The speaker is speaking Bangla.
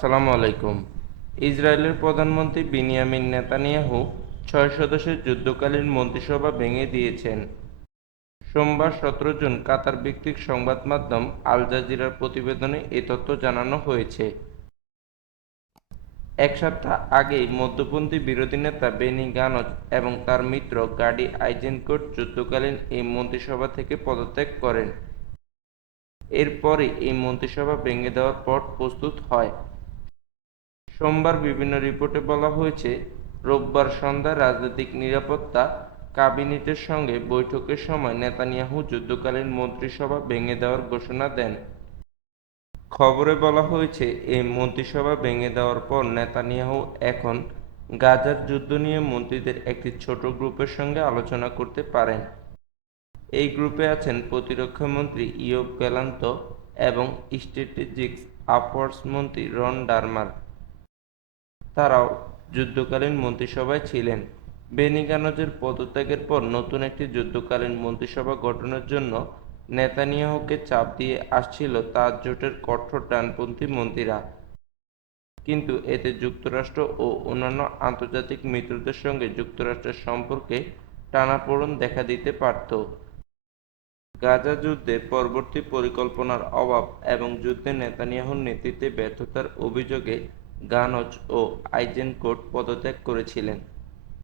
আসসালামু আলাইকুম। ইসরায়েলের প্রধানমন্ত্রী বিনিয়ামিন নেতানিয়াহু ৬ সদস্যের যুদ্ধকালীন মন্ত্রিসভা ভেঙে দিয়েছেন। সোমবার ১৭ জুন কাতার ভিত্তিক সংবাদ মাধ্যম আল জাজিরার প্রতিবেদনে এ তথ্য জানানো হয়েছে। এক সপ্তাহ আগেই মধ্যপন্থী বিরোধী নেতা বেনি গানজ এবং তার মিত্র গাডি আইজেনকোট যুদ্ধকালীন এই মন্ত্রিসভা থেকে পদত্যাগ করেন। এরপরই এই মন্ত্রিসভা ভেঙে দেওয়ার পথ প্রস্তুত হয়। সোমবার বিভিন্ন রিপোর্টে বলা হয়েছে, রোববার সন্ধ্যায় রাজনৈতিক নিরাপত্তা ক্যাবিনেটের সঙ্গে বৈঠকের সময় নেতানিয়াহু যুদ্ধকালীন মন্ত্রিসভা ভেঙে দেওয়ার ঘোষণা দেন। খবরে বলা হয়েছে, এই মন্ত্রিসভা ভেঙে দেওয়ার পর নেতানিয়াহু এখন গাজার যুদ্ধ নিয়ে মন্ত্রীদের একটি ছোট গ্রুপের সঙ্গে আলোচনা করতে পারেন। এই গ্রুপে আছেন প্রতিরক্ষামন্ত্রী ইয়োব গ্যালান্ত এবং স্ট্র্যাটেজিক অ্যাফেয়ার্স মন্ত্রী রন ডারমার। তারাও যুদ্ধকালীন মন্ত্রিসভায় ছিলেন। বেনি গানজের পদত্যাগের পর নতুন একটি যুদ্ধকালীন মন্ত্রিসভা গঠনের জন্য নেতানিয়াহুকে চাপ দিয়ে আসছিল তার জোটের কঠোর ডানপন্থী মন্ত্রীরা। কিন্তু এতে যুক্তরাষ্ট্র ও অন্যান্য আন্তর্জাতিক মিত্রদের সঙ্গে যুক্তরাষ্ট্রের সম্পর্কে টানাপোড়েন দেখা দিতে পারত। গাজা যুদ্ধে পরবর্তী পরিকল্পনার অভাব এবং যুদ্ধে নেতানিয়াহুর নেতৃত্বে ব্যর্থতার অভিযোগে গানজ ও আইজেনকোট পদত্যাগ করেছিলেন।